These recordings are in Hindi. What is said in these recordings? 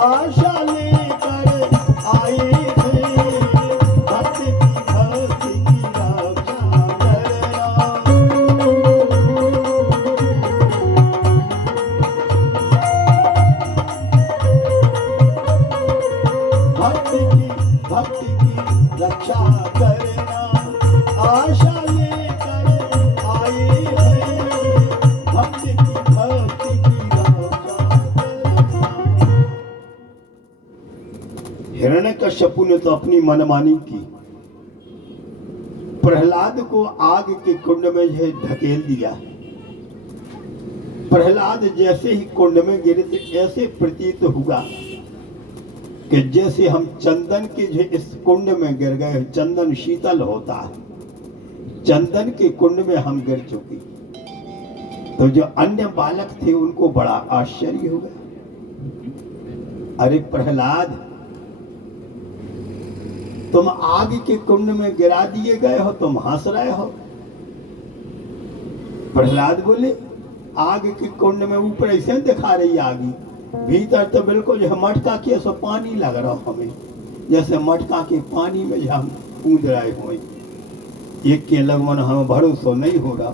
आशा लेकर आए थे, भक्ति की रक्षा करना। भक्ति की रक्षा करना, आशा लेकर आए हैं, भक्ति की रक्षा करना। हिरण्यकश्यपु ने तो अपनी मनमानी की, प्रहलाद को आग के कुंड में जो धकेल दिया। प्रहलाद जैसे ही कुंड में गिरे थे, ऐसे प्रतीत हुआ कि जैसे हम चंदन के जो इस कुंड में गिर गए। चंदन शीतल होता है, चंदन के कुंड में हम गिर चुके। तो जो अन्य बालक थे उनको बड़ा आश्चर्य हुआ। अरे प्रहलाद, तुम आग के कुंड में गिरा दिए गए हो, तुम हंस रहे हो। प्रहलाद बोले, आग के कुंड में ऊपर ऐसे दिखा रही आगी, भीतर तो बिल्कुल जो मटका के सो पानी लग रहा हमें, जैसे मटका के पानी में हम कूद रहे हो। एक के लगवन हमें भरोसा नहीं हो रहा।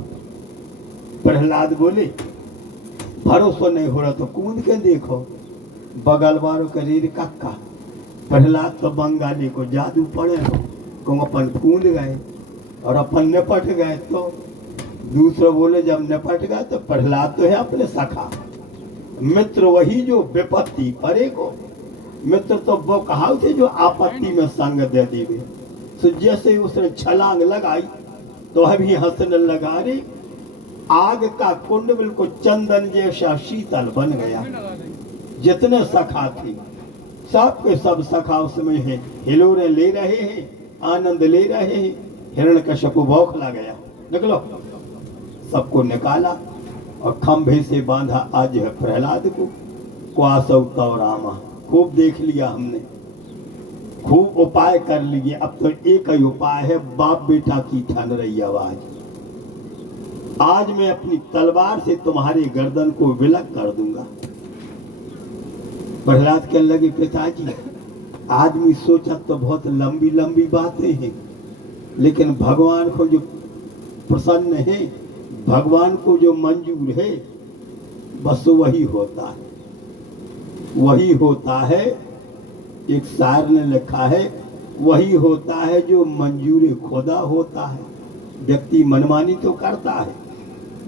प्रहलाद बोले, भरोसा नहीं हो रहा तो कूद के देखो। बगल वालों का रीर कक्का। प्रहलाद तो बंगाली को जादू पड़े को अपन कूद गए और अपन निपट गए। तो दूसरे बोले, जब निपट गए तो प्रहलाद तो है अपने सखा मित्र, वही जो विपत्ति परे को। मित्र तो वो कहा थे जो आपत्ति में संग दे देवे। तो जैसे उसने छलांग लगाई तो अभी हंसने लगा। रे आग का कुंड बिल्कुल चंदन जैसा शीतल बन गया। जितने सखा थे सब के सब सखा उसमें है, हिलोरे ले रहे हैं, आनंद ले रहे हैं। हिरण्यकश्यप बौखला गया। निकलो, सबको निकाला और खंभे से बांधा। आज है प्रहलाद को क्वासौ तव रामा। खूब देख लिया हमने, खूब उपाय कर लिए। अब तो एक ही उपाय है, बाप बेटा की ठन रही आवाज। आज मैं अपनी तलवार से तुम्हारे गर्दन को विलग कर दूंगा। प्रहलाद कहने लगे, पिताजी आदमी सोचा तो बहुत लंबी लंबी बातें हैं, लेकिन भगवान को जो प्रसन्न है, भगवान को जो मंजूर है, बस वही होता है, वही होता है। एक शायर ने लिखा है, वही होता है जो मंजूर खुदा होता है। व्यक्ति मनमानी तो करता है,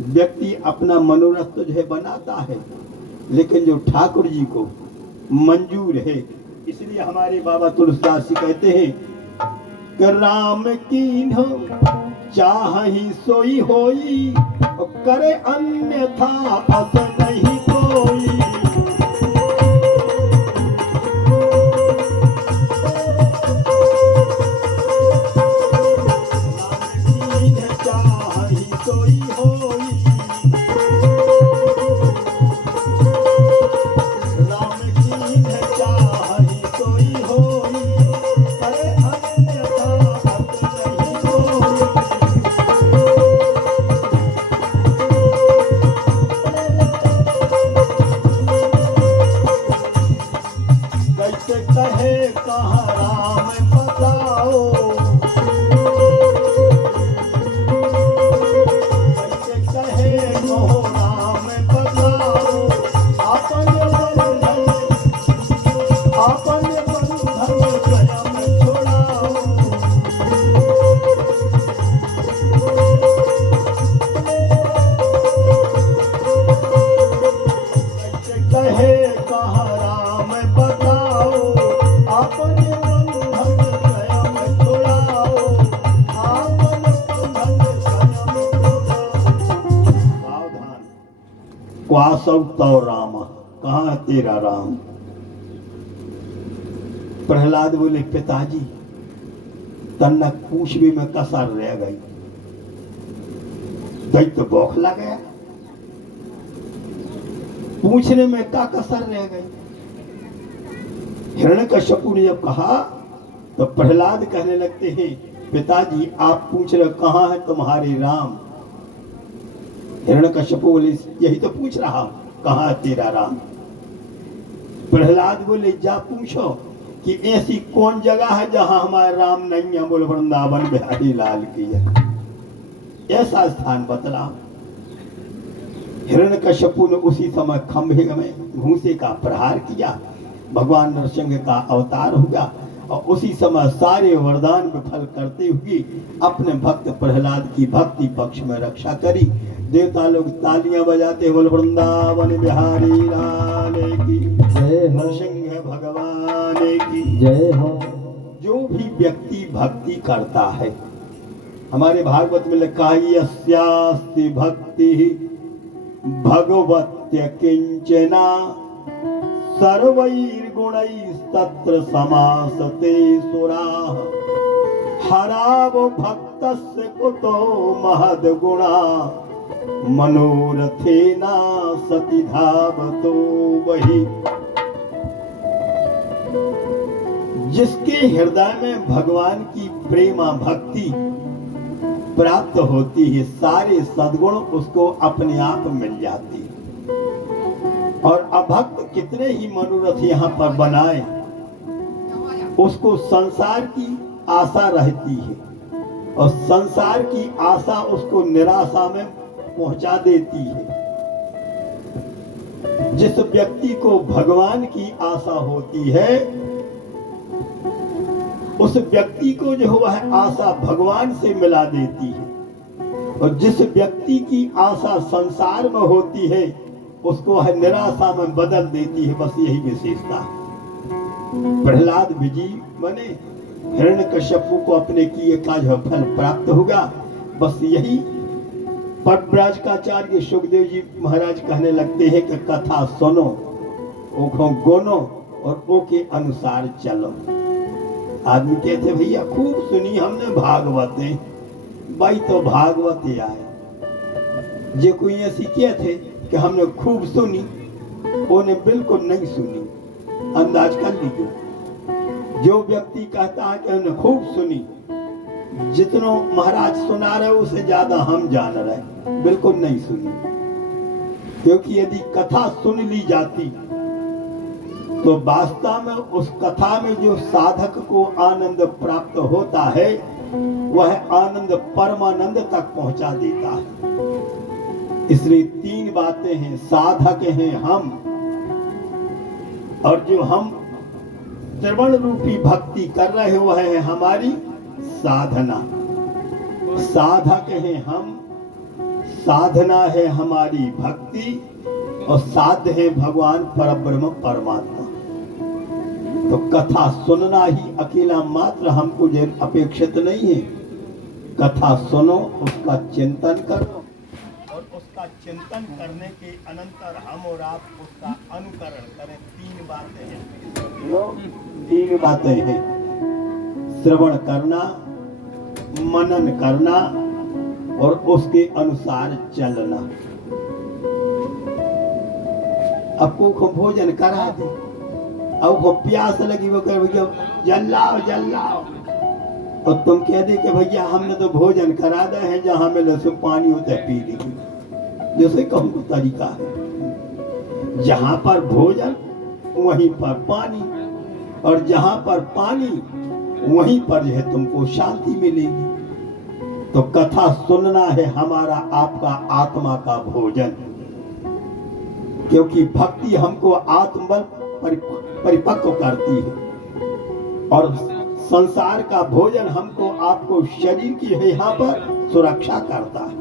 व्यक्ति अपना मनोरथ तो जो है बनाता है, लेकिन जो ठाकुर जी को मंजूर है। इसलिए हमारे बाबा तुलसीदास जी कहते हैं कि राम कीन्हो चाहि सोई होई, करे अन्यथा अस नहीं कोई। क्वासौ तव राम, कहाँ है तेरा राम। प्रहलाद बोले, पिताजी तन्नक पूछ भी में कसर रह गई। दैत्य बौखला गया, पूछने में क्या कसर रह गई। हिरण्यकश्यपु ने जब कहा तो प्रहलाद कहने लगते हैं, पिताजी आप पूछ रहे कहाँ है तुम्हारे राम। हिरण्यकश्यपु बोले, यही तो पूछ रहा हूं, कहाँ है तेरा राम। प्रहलाद बोले जा पूछो कि ऐसी कौन जगह है जहां हमारे राम नहीं है। बोले वृंदावन बिहारी लाल की है। ऐसा स्थान बतला। हिरण्यकश्यपु ने उसी समय खंभे में घूंसे का प्रहार किया, भगवान नरसिंह का अवतार हुआ और उसी समय सारे वरदान विफल करते हुए अपने भक्त प्रहलाद की भक्ति पक्ष में रक्षा करी। देवता लोग तालियां बजाते बोल वृंदावन बिहारी लाल की जय, नरसिंह भगवान की जय हो। जो भी व्यक्ति भक्ति करता है, हमारे भागवत में लिखा है यस्यास्ति भक्ति भगवत्य किंचना सर्वैर्गुणैस्तत्र समासते सुराः हरावो भक्तस्य कुतो महद्गुणा मनोरथेना सति धावतो वही। जिसके हृदय में भगवान की प्रेमा भक्ति प्राप्त होती है, सारे सद्गुण उसको अपने आप मिल जाती है। और अभक्त कितने ही मनोरथ यहाँ पर बनाए, उसको संसार की आशा रहती है और संसार की आशा उसको निराशा में पहुंचा देती है। जिस व्यक्ति को भगवान की आशा होती है, उस व्यक्ति को जो वह आशा भगवान से मिला देती है। और जिस व्यक्ति की आशा संसार में होती है, उसको वह निराशा में बदल देती है। बस यही विशेषता है। प्रहलाद विजयी बने, हिरण्यकश्यपु को अपने किए काज फल प्राप्त होगा। बस यही परिव्राजकाचार्य सुखदेव जी महाराज कहने लगते हैं कि कथा सुनो, ओखों गोनो और ओ के अनुसार चलो। आदमी कहते भैया खूब सुनी हमने भागवतें, भाई तो भागवत आए। जे कोई ऐसी कहते कि हमने खूब सुनी, उन्हें बिल्कुल नहीं सुनी। अंदाज कर लीजिए। जो व्यक्ति कहता है कि हमने खूब सुनी, जितनो महाराज सुना रहे उसे ज्यादा हम जान रहे, बिल्कुल नहीं सुनी। क्योंकि यदि कथा सुन ली जाती तो वास्तव में उस कथा में जो साधक को आनंद प्राप्त होता है, वह आनंद परमानंद तक पहुंचा देता है। इसलिए तीन बातें हैं, साधक हैं हम, और जो हम श्रवण रूपी भक्ति कर रहे हो वह है हमारी साधना। साधक हैं हम, साधना है हमारी भक्ति, और साध्य है भगवान परब्रह्म परमात्मा। तो कथा सुनना ही अकेला मात्र हमको अपेक्षित नहीं है। कथा सुनो, उसका चिंतन करो, और उसका चिंतन करने के अनंतर हम और आप उसका अनुकरण करें। तीन बातें हैं, तीन बातें हैं। श्रवण करना, मनन करना और उसके अनुसार चलना। आपको भोजन करा दे, अब वो प्यास लगी, वो कह भैया जल्लाओ जल्लाओ, और तुम कह दे कि भैया हमने तो भोजन करा दे है, जहां मिले सो पानी होता है पी लीजिए। जैसे कहूँ तो तरीका है, जहां पर भोजन वहीं पर पानी, और जहां पर पानी वहीं पर जो है तुमको शांति मिलेगी। तो कथा सुनना है हमारा आपका आत्मा का भोजन, क्योंकि भक्ति हमको आत्मबल परिपक्व करती है, और संसार का भोजन हमको आपको शरीर की यहाँ पर सुरक्षा करता है।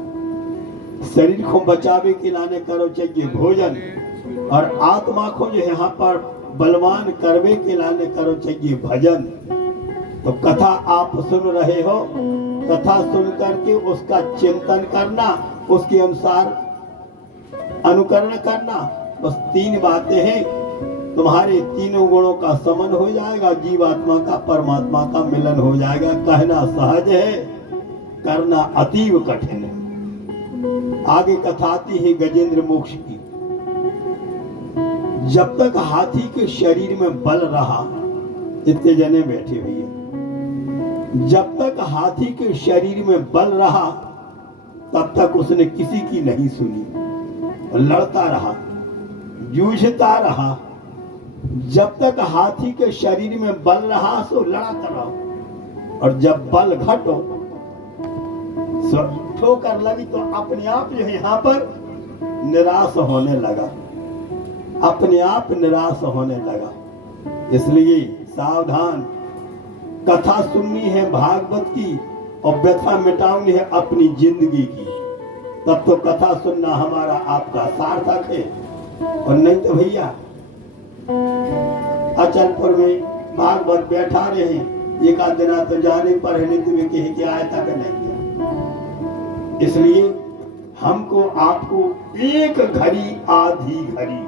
शरीर को बचावे के लाने करो चाहिए भोजन, और आत्मा को जो यहाँ पर बलवान करवे के लाने करो चाहिए भजन। तो कथा आप सुन रहे हो, कथा सुन करके उसका चिंतन करना, उसके अनुसार अनुकरण करना। बस तीन बातें हैं, तुम्हारे तीनों गुणों का समन हो जाएगा, जीवात्मा का परमात्मा का मिलन हो जाएगा। कहना सहज है, करना अतीव कठिन है। आगे कथा आती है गजेंद्र मोक्ष की। जब तक हाथी के शरीर में बल रहा, इतने जने बैठे हुए, जब तक हाथी के शरीर में बल रहा तब तक उसने किसी की नहीं सुनी, लड़ता रहा, जूझता रहा, जब तक हाथी के शरीर में बल रहा सो लड़त रहो, और जब बल घटो सो ठोकर लगी तो अपने आप जो है यहाँ पर निराश होने लगा, अपने आप निराश होने लगा। इसलिए सावधान, कथा सुननी है भागवत की और व्यथा मिटानी है अपनी जिंदगी की, तब तो कथा सुनना हमारा आपका सार्थक है। और नहीं तो भैया अचलपुर में भागवत बैठा रहे, एक आध दिन तो जाने पर है, नहीं तुम्हें कहे कि आए तक नहीं गया। इसलिए हमको आपको एक घड़ी आधी घड़ी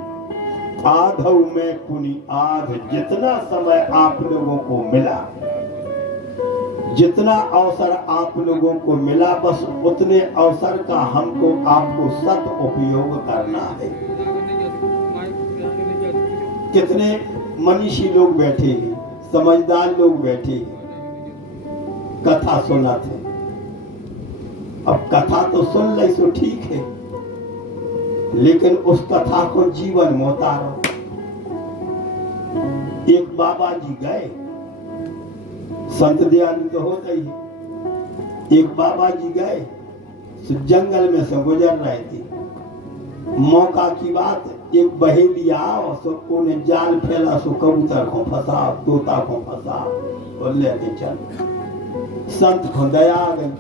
आधव में पुनि आध, जितना समय आप लोगों को मिला, जितना अवसर आप लोगों को मिला, बस उतने अवसर का हमको आपको सद उपयोग करना है। कितने मनीषी लोग बैठे हैं, समझदार लोग बैठे हैं, कथा सुना थे। अब कथा तो सुन ले सो ठीक है, लेकिन उस कथा को जीवन में उतारो। एक बाबा जी गए, संत दयानंद तो होता ही, एक बाबा जी गए जंगल में से गुजर रहे थे, मौका की बात, एक बहेलिया और सबको ने जाल फैला, सो कबूतर को फंसा, तोता को फंसा और लेके चल। संत को दया आ गई,